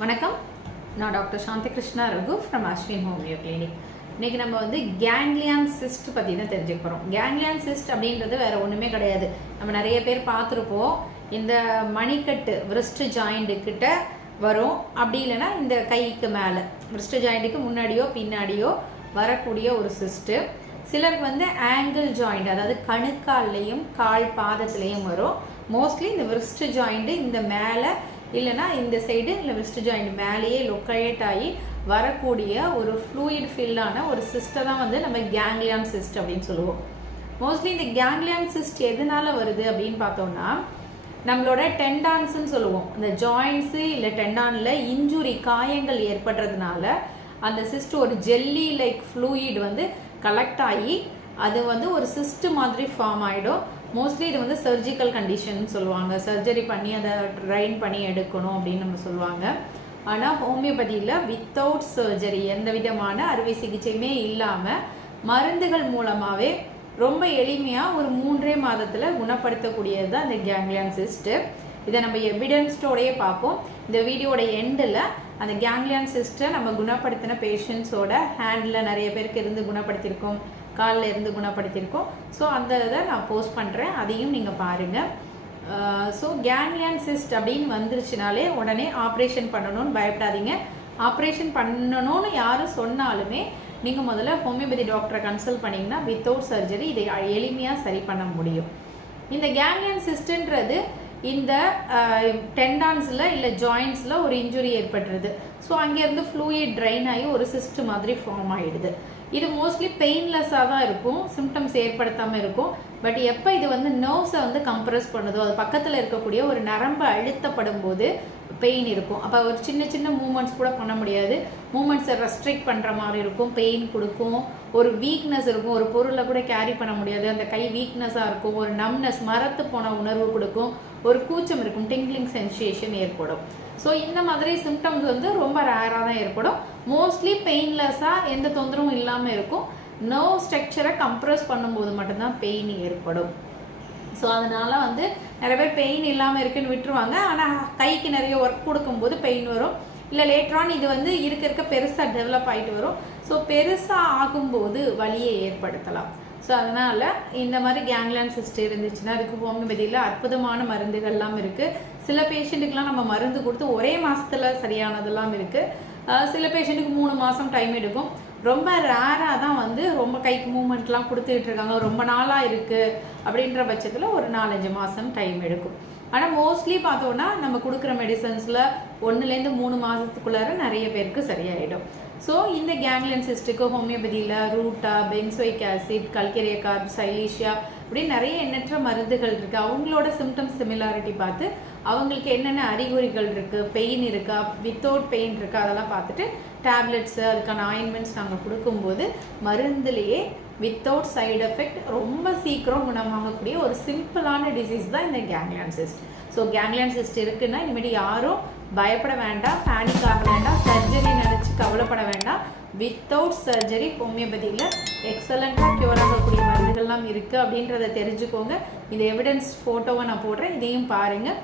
வணக்கம். நான் doctor Shanti Krishna Raghu from Ashwin homeo clinic இன்னைக்கு நம்ம வந்து கேங்லியான் சிஸ்ட் பற்றி தான் தெரிஞ்சுக்க போகிறோம் கேங்லியான் சிஸ்ட் அப்படின்றது வேற ஒன்றுமே கிடையாது. நம்ம நிறைய பேர் பார்த்துருப்போம். இந்த மணிக்கட்டு wrist ஜாயிண்ட்டுக்கிட்ட கிட்ட வரும். அப்படி இல்லைன்னா இந்த கைக்கு மேலே wrist ஜாயிண்ட்டுக்கு முன்னாடியோ பின்னாடியோ வரக்கூடிய ஒரு சிஸ்ட்டு சிலருக்கு வந்து ஆங்கிள் ஜாயிண்ட் அதாவது கணுக்கால்லையும் கால் பாதத்துலேயும் வரும். மோஸ்ட்லி இந்த wrist ஜாயிண்ட்டு இந்த மேலே இல்லைன்னா இந்த சைடு இல்லை வெஸ்ட் joint மேலேயே லொக்கேட் ஆகி வரக்கூடிய ஒரு ஃப்ளூயிட் ஃபில்லான ஒரு சிஸ்டை தான் வந்து நம்ம கேங்லியான் சிஸ்ட் அப்படின்னு சொல்லுவோம். மோஸ்ட்லி இந்த கேங்லியான் சிஸ்ட் எதனால வருது அப்படின்னு பார்த்தோம்னா நம்மளோட டெண்டான்ஸ்ன்னு சொல்லுவோம். இந்த ஜாயின்ஸு இல்லை டெண்டானில் இன்ஜுரி காயங்கள் ஏற்படுறதுனால அந்த சிஸ்ட் ஒரு ஜெல்லி லைக் ஃப்ளூயிட் வந்து கலெக்ட் ஆகி அது வந்து ஒரு சிஸ்ட் மாதிரி ஃபார்ம் ஆகிடும் மோஸ்ட்லி இது வந்து சர்ஜிக்கல் கண்டிஷன் சொல்லுவாங்க. சர்ஜரி பண்ணி அதை ட்ரைன் பண்ணி எடுக்கணும் அப்படின்னு நம்ம சொல்லுவாங்க. ஆனால் ஹோமியோபதியில் வித்தவுட் சர்ஜரி எந்த விதமான அறுவை சிகிச்சையுமே இல்லாமல் மருந்துகள் மூலமாகவே ரொம்ப எளிமையாக ஒரு மூன்றே மாதத்தில் குணப்படுத்தக்கூடியது தான் இந்த கேங்லியான் சிஸ்ட்டு இதை நம்ம எவிடன்ஸ்டோடையே பார்ப்போம். இந்த வீடியோட எண்டில் அந்த கேங்லியான் சிஸ்டர் நம்ம குணப்படுத்தின பேஷண்ட்ஸோட ஹேண்டில் நிறைய பேருக்கு இருந்து குணப்படுத்தியிருக்கோம். காலில் இருந்து குணப்படுத்தியிருக்கோம். ஸோ அந்த இதை நான் போஸ்ட் பண்ணுறேன் அதையும் நீங்கள் பாருங்கள் ஸோ கேங்லியான் சிஸ்ட் அப்படின்னு வந்துருச்சுனாலே உடனே ஆப்ரேஷன் பண்ணணும்னு பயப்படாதீங்க. ஆப்ரேஷன் பண்ணணும்னு யாரும் சொன்னாலுமே நீங்கள் முதல்ல ஹோமியோபதி டாக்டரை கன்சல்ட் பண்ணிங்கன்னா வித்தவுட் சர்ஜரி இதை எளிமையாக சரி பண்ண முடியும். இந்த கேங்லியன் சிஸ்டன்றது இந்த டெண்டான்ஸில் இல்லை ஜாயின்ஸில் ஒரு இன்ஜுரி ஏற்பட்டுருது. ஸோ அங்கேருந்து ஃப்ளூயிட் ட்ரைன் ஆகி ஒரு சிஸ்ட் மாதிரி ஃபார்ம் ஆகிடுது இது மோஸ்ட்லி பெயின்லெஸ்ஸாக தான் இருக்கும். சிம்டம்ஸ் ஏற்படுத்தாமல் இருக்கும். பட் எப்போ இது வந்து நர்வ்ஸை வந்து கம்ப்ரெஸ் பண்ணுதோ அது பக்கத்தில் இருக்கக்கூடிய ஒரு நரம்பு அழுத்தப்படும் போது பெயின் இருக்கும். அப்போ ஒரு சின்ன சின்ன மூமெண்ட்ஸ் கூட பண்ண முடியாது. மூமெண்ட்ஸை ரெஸ்ட்ரிக்ட் பண்ணுற மாதிரி இருக்கும். பெயின் கொடுக்கும். ஒரு வீக்னஸ் இருக்கும். ஒரு பொருளை கூட கேரி பண்ண முடியாது. அந்த கை வீக்னஸாக இருக்கும். ஒரு நம்னஸ் மரத்து போன உணர்வு கொடுக்கும். ஒரு கூச்சம் இருக்கும். டிங்கிளிங் சென்சேஷன் ஏற்படும். ஸோ இந்த மாதிரி சிம்டம்ஸ் வந்து ரொம்ப ரேராக தான் ஏற்படும். மோஸ்ட்லி பெயின்லெஸ்ஸாக எந்த தொந்தரவும் இல்லாமல் இருக்கும். நர்வ் ஸ்ட்ரக்சரை கம்ப்ரெஸ் பண்ணும்போது மட்டும்தான் பெயின் ஏற்படும். ஸோ அதனால் வந்து நிறைய பேர் பெயின் இல்லாமல் இருக்குன்னு விட்டுருவாங்க. ஆனால் கைக்கு நிறைய ஒர்க் கொடுக்கும்போது பெயின் வரும். இல்லை லேட்டரான் இது வந்து இருக்க இருக்க பெருசாக டெவலப் ஆகிட்டு வரும். ஸோ பெருசாக ஆகும்போது வலியை ஏற்படுத்தலாம். ஸோ அதனால் இந்த மாதிரி கேங்லான் சிஸ்ட் இருந்துச்சுன்னா அதுக்கு ஹோமியோபதியில் அற்புதமான மருந்துகள்லாம் இருக்குது சில பேஷண்ட்டுக்கெலாம் நம்ம மருந்து கொடுத்து ஒரே மாதத்தில் சரியானதெல்லாம் இருக்குது சில பேஷண்ட்டுக்கு மூணு மாதம் டைம் எடுக்கும். ரொம்ப ரேராக தான் வந்து ரொம்ப கைக்கு மூமெண்ட்லாம் கொடுத்துக்கிட்டு இருக்காங்க. ரொம்ப நாளாக இருக்குது அப்படின்ற பட்சத்தில் ஒரு நாலஞ்சு மாதம் டைம் எடுக்கும். ஆனால் மோஸ்ட்லி பார்த்தோன்னா நம்ம கொடுக்குற மெடிசன்ஸில் ஒன்றுலேருந்து மூணு மாதத்துக்குள்ளார நிறைய பேருக்கு சரியாயிடும். ஸோ இந்த கேங்லியன் சிஸ்டுக்கு ஹோமியோபதியில் Ruta benzoic acid Calcarea carb Silicea இப்படி நிறைய எண்ணற்ற மருந்துகள் இருக்குது அவங்களோட சிம்டம்ஸ் சிமிலாரிட்டி பார்த்து அவங்களுக்கு என்னென்ன அறிகுறிகள் இருக்குது பெயின் இருக்கா வித்தவுட் பெயின் இருக்கா அதெல்லாம் பார்த்துட்டு டேப்லெட்ஸு அதுக்கான ஆயின்மெண்ட்ஸ் நாங்கள் கொடுக்கும்போது மருந்துலேயே வித்தவுட் சைடு எஃபெக்ட் ரொம்ப சீக்கிரம் குணமாகக்கூடிய ஒரு சிம்பிளான டிசீஸ் தான் இந்த ganglion cyst so ganglion cyst இருக்குன்னா இனிமேல் யாரும் பயப்பட வேண்டாம் பேனிக் ஆக வேண்டாம் சர்ஜரி நினச்சி கவலைப்பட வேண்டாம். வித்தவுட் சர்ஜரி ஹோமியோபதியில் எக்ஸலண்ட்டாக க்யூர் ஆகக்கூடிய மருந்துகள்லாம் இருக்குது அப்படின்றத தெரிஞ்சுக்கோங்க. இந்த எவிடன்ஸ் ஃபோட்டோவை நான் போடுறேன். இதையும் பாருங்கள்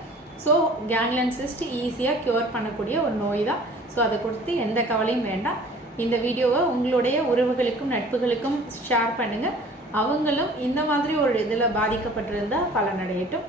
ஸோ கேங்லன் சிஸ்ட் ஈஸியாக க்யூர் பண்ணக்கூடிய ஒரு நோய் தான். ஸோ அதை கொடுத்து எந்த கவலையும் வேண்டாம். இந்த வீடியோவை உங்களுடைய உறவுகளுக்கும் நட்புகளுக்கும் ஷேர் பண்ணுங்கள் அவங்களும் இந்த மாதிரி ஒரு இதில் பாதிக்கப்பட்டிருந்தால் பலனடையட்டும்.